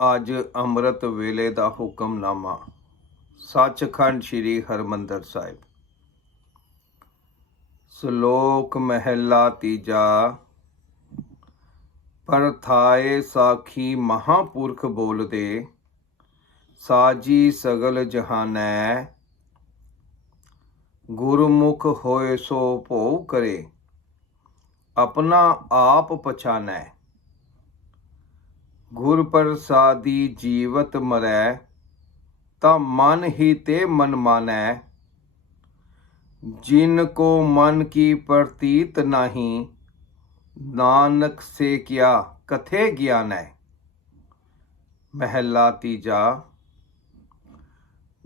ਅੱਜ ਅੰਮ੍ਰਿਤ ਵੇਲੇ ਦਾ ਹੁਕਮਨਾਮਾ। ਸੱਚਖੰਡ ਸ੍ਰੀ ਹਰਮੰਦਰ ਸਾਹਿਬ। ਸ਼ਲੋਕ ਮਹਿਲਾ ਤੀਜਾ। ਪਰਥਾਏ ਸਾਖੀ ਮਹਾਪੁਰਖ ਬੋਲਦੇ, ਸਾਜੀ ਸਗਲ ਜਹਾਨੈ। ਗੁਰਮੁਖ ਹੋਏ ਸੋ ਭੋ ਕਰੇ, ਆਪਣਾ ਆਪ ਪਛਾਨੈ। ਗੁਰ ਪ੍ਰਸਾਦੀ ਜੀਵਤ ਮਰੈ, ਤਾਂ ਮਨ ਹੀ ਤੇ ਮਨ ਮਾਨੈ। ਜਿਨ ਕੋ ਮਨ ਕੀ ਪ੍ਰਤੀਤ ਨਹੀਂ, ਨਾਨਕ ਸੇ ਕਿਆ ਕਥੇ ਗਿਆਨੈ। ਮਹਿਲਾ ਤੀਜਾ,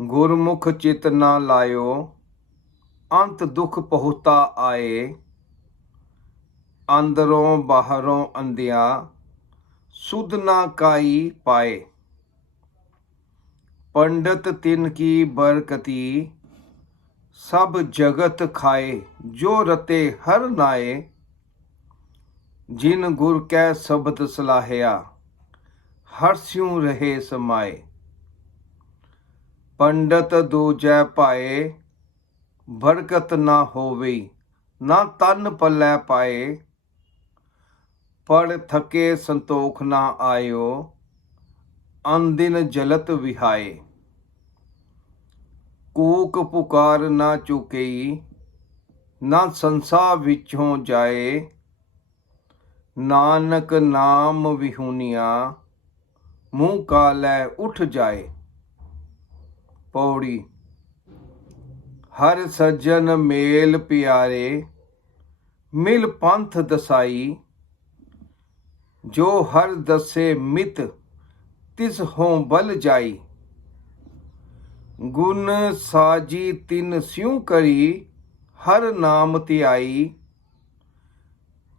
ਗੁਰਮੁਖ ਚਿਤ ਨਾ ਲਾਇਓ, ਅੰਤ ਦੁਖ ਪਹੁਤਾ ਆਏ। ਅੰਦਰੋਂ ਬਾਹਰੋਂ ਅੰਧਿਆ ਸੁਧ ਨਾ ਕਾਈ ਪਾਏ। ਪੰਡਤ ਤਿਨ ਕੀ ਬਰਕਤੀ, ਸਭ ਜਗਤ ਖਾਏ, ਜੋ ਰਤੇ ਹਰ ਨਾਏ। ਜਿਨ ਗੁਰ ਕੈ ਸ਼ਬਦ ਸਲਾਹਿਆ, ਹਰ ਸਿਉ ਰਹੇ ਸਮਾਏ। ਪੰਡਤ ਦੂਜੈ ਪਾਏ, ਬਰਕਤ ਨਾ ਹੋਵੇ ਨਾ ਤਨ ਪੱਲੇ ਪਾਏ। ਪੜ ਥਕੇ ਸੰਤੋਖ ਨਾ ਆਇਓ ਅੰਦਿਨ ਜਲਤ ਵਿਹਾਏ। ਕੂਕ ਪੁਕਾਰ ਨਾ ਚੁਕਈ, ਨਾ ਸੰਸਾ ਵਿੱਚੋਂ ਜਾਏ। ਨਾਨਕ ਨਾਮ ਵਿਹੂਨੀਆ ਮੂੰਹ ਕਾਲੈ ਉਠ ਜਾਏ। ਪੌੜੀ। ਹਰ ਸੱਜਣ ਮੇਲ ਪਿਆਰੇ, ਮਿਲ ਪੰਥ ਦਸਾਈ। ਜੋ ਹਰ ਦਸੇ ਮਿਤ, ਤਿਸ ਹੋਂ ਬਲ ਜਾਈ। ਗੁਣ ਸਾਜੀ ਤਿਨ ਸਿਉ ਕਰੀ, ਹਰ ਨਾਮ ਧਿਆਈ।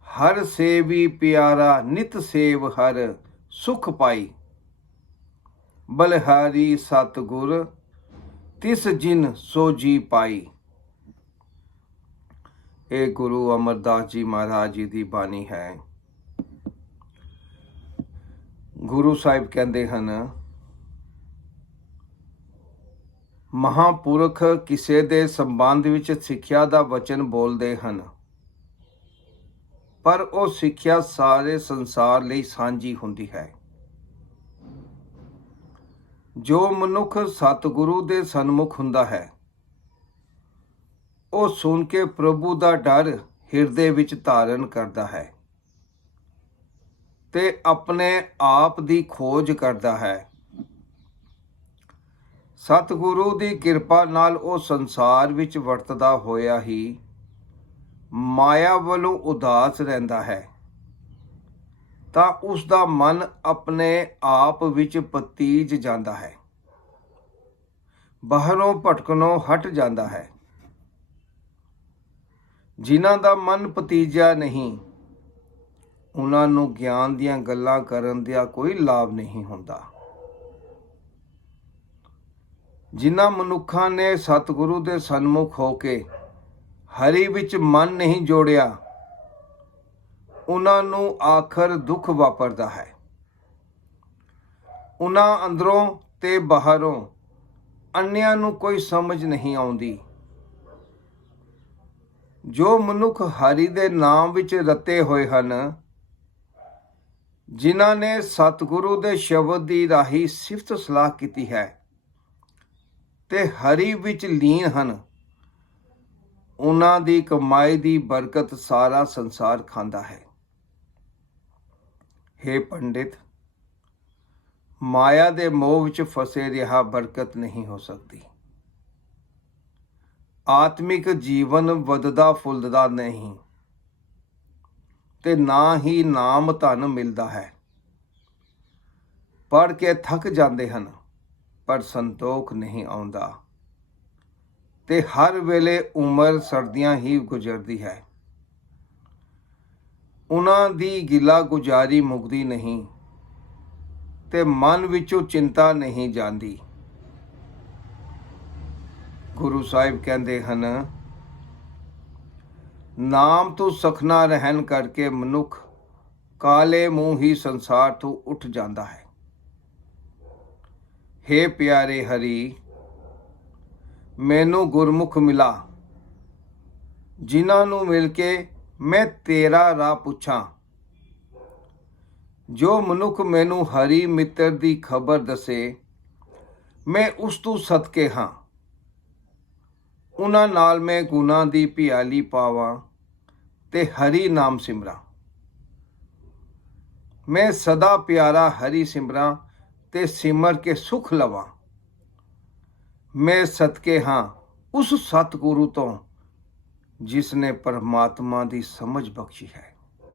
ਹਰ ਸੇਵੀ ਪਿਆਰਾ ਨਿਤ ਸੇਵ ਹਰ ਸੁਖ ਪਾਈ। ਬਲਹਾਰੀ ਸਤਗੁਰ, ਤਿਸ ਜਿਨ ਸੋ ਜੀ ਪਾਈ। ਇਹ ਗੁਰੂ ਅਮਰਦਾਸ ਜੀ ਮਹਾਰਾਜ ਜੀ ਦੀ ਬਾਣੀ ਹੈ। ਗੁਰੂ ਸਾਹਿਬ ਕਹਿੰਦੇ ਹਨ, ਮਹਾਪੁਰਖ ਕਿਸੇ ਦੇ ਸੰਬੰਧ ਵਿੱਚ ਸਿੱਖਿਆ ਦਾ ਵਚਨ ਬੋਲਦੇ ਹਨ, ਪਰ ਉਹ ਸਿੱਖਿਆ ਸਾਰੇ ਸੰਸਾਰ ਲਈ ਸਾਂਝੀ ਹੁੰਦੀ ਹੈ। ਜੋ ਮਨੁੱਖ ਸਤਿਗੁਰੂ ਦੇ ਸਨਮੁਖ ਹੁੰਦਾ ਹੈ, ਉਹ ਸੁਣ ਕੇ ਪ੍ਰਭੂ ਦਾ ਡਰ ਹਿਰਦੇ ਵਿੱਚ ਧਾਰਨ ਕਰਦਾ ਹੈ। ਤੇ ਆਪਣੇ ਆਪ ਦੀ ਖੋਜ ਕਰਦਾ ਹੈ। ਸਤਿਗੁਰੂ ਦੀ ਕਿਰਪਾ ਨਾਲ ਉਹ ਸੰਸਾਰ ਵਿੱਚ ਵਰਤਦਾ ਹੋਇਆ ਹੀ ਮਾਇਆ ਵੱਲੋਂ ਉਦਾਸ ਰਹਿੰਦਾ ਹੈ। ਤਾਂ ਉਸ ਦਾ ਮਨ ਆਪਣੇ ਆਪ ਵਿੱਚ ਪਤੀਜ ਜਾਂਦਾ ਹੈ। ਬਾਹਰੋਂ ਭਟਕਣੋਂ ਹਟ ਜਾਂਦਾ ਹੈ। ਜਿਨ੍ਹਾਂ ਦਾ ਮਨ ਪਤੀਜਾ ਨਹੀਂ ਉਹਨਾਂ ਨੂੰ ਗਿਆਨ ਦੀਆਂ ਗੱਲਾਂ ਕਰਨ ਦਾ ਕੋਈ ਲਾਭ ਨਹੀਂ ਹੁੰਦਾ। ਜਿਨ੍ਹਾਂ ਮਨੁੱਖਾਂ ਨੇ ਸਤਿਗੁਰੂ ਦੇ ਸਨਮੁਖ ਹੋ ਕੇ ਹਰੀ ਵਿੱਚ ਮਨ ਨਹੀਂ ਜੋੜਿਆ, ਉਹਨਾਂ ਨੂੰ ਆਖਰ ਦੁੱਖ ਵਾਪਰਦਾ ਹੈ। ਉਹਨਾਂ ਅੰਦਰੋਂ ਤੇ ਬਾਹਰੋਂ ਅੰਨਿਆਂ ਨੂੰ ਕੋਈ ਸਮਝ ਨਹੀਂ ਆਉਂਦੀ। ਜੋ ਮਨੁੱਖ ਹਰੀ ਦੇ ਨਾਮ ਵਿੱਚ ਰਤੇ ਹੋਏ ਹਨ ਜਿਨ੍ਹਾਂ ਨੇ ਸਤਿਗੁਰੂ ਦੇ ਸ਼ਬਦ ਦੀ ਰਾਹੀ ਸਿਫਤ ਸਲਾਹ ਕੀਤੀ ਹੈ ਤੇ ਹਰੀ ਵਿੱਚ ਲੀਨ ਹਨ, ਉਹਨਾਂ ਦੀ ਕਮਾਈ ਦੀ ਬਰਕਤ ਸਾਰਾ ਸੰਸਾਰ ਖਾਂਦਾ ਹੈ। हे ਪੰਡਿਤ, ਮਾਇਆ ਦੇ ਮੋਹ ਵਿੱਚ ਫਸੇ ਰਿਹਾ ਬਰਕਤ ਨਹੀਂ ਹੋ ਸਕਦੀ। ਆਤਮਿਕ ਜੀਵਨ ਵਧਦਾ ਫੁੱਲਦਾ ਨਹੀਂ। ਤੇ ਨਾ ਹੀ ਨਾਮ ਧਨ ਮਿਲਦਾ ਹੈ। ਪੜ ਕੇ ਥੱਕ ਜਾਂਦੇ ਹਨ, ਪਰ ਸੰਤੋਖ ਨਹੀਂ ਆਉਂਦਾ। ਤੇ ਹਰ ਵੇਲੇ ਉਮਰ ਸਰਦੀਆਂ ਹੀ ਗੁਜ਼ਰਦੀ ਹੈ। ਉਹਨਾਂ ਦੀ ਗਿਲਾ ਗੁਜ਼ਾਰੀ ਮੁਕਦੀ ਨਹੀਂ ਤੇ ਮਨ ਵਿੱਚੋਂ ਚਿੰਤਾ ਨਹੀਂ ਜਾਂਦੀ। ਗੁਰੂ ਸਾਹਿਬ ਕਹਿੰਦੇ ਹਨ ਨਾਮ ਤੋਂ ਸਖਨਾ ਰਹਿਣ ਕਰਕੇ ਮਨੁੱਖ ਕਾਲੇ ਮੂੰਹ ਹੀ ਸੰਸਾਰ ਤੋਂ ਉੱਠ ਜਾਂਦਾ ਹੈ। ਹੇ ਪਿਆਰੇ ਹਰੀ, ਮੈਨੂੰ ਗੁਰਮੁਖ ਮਿਲਾ। ਜਿਨ੍ਹਾਂ ਨੂੰ ਮਿਲ ਕੇ ਮੈਂ ਤੇਰਾ ਰਾਹ ਪੁੱਛਾਂ। ਜੋ ਮਨੁੱਖ ਮੈਨੂੰ ਹਰੀ ਮਿੱਤਰ ਦੀ ਖਬਰ ਦਸੇ, ਮੈਂ ਉਸ ਤੋਂ ਸਦਕੇ ਹਾਂ। ਉਹਨਾਂ ਨਾਲ ਮੈਂ ਗੁਨਾਹ ਦੀ ਪਿਆਲੀ ਪਾਵਾਂ। ਤੇ ਹਰੀ ਨਾਮ ਸਿਮਰਾਂ। ਮੈਂ ਸਦਾ ਪਿਆਰਾ ਹਰੀ ਸਿਮਰਾਂ ਤੇ ਸਿਮਰ ਕੇ ਸੁਖ ਲਵਾਂ। ਮੈਂ ਸਦਕੇ ਹਾਂ ਉਸ ਸਤਿਗੁਰੂ ਤੋਂ ਜਿਸ ਨੇ ਪਰਮਾਤਮਾ ਦੀ ਸਮਝ ਬਖਸ਼ੀ ਹੈ।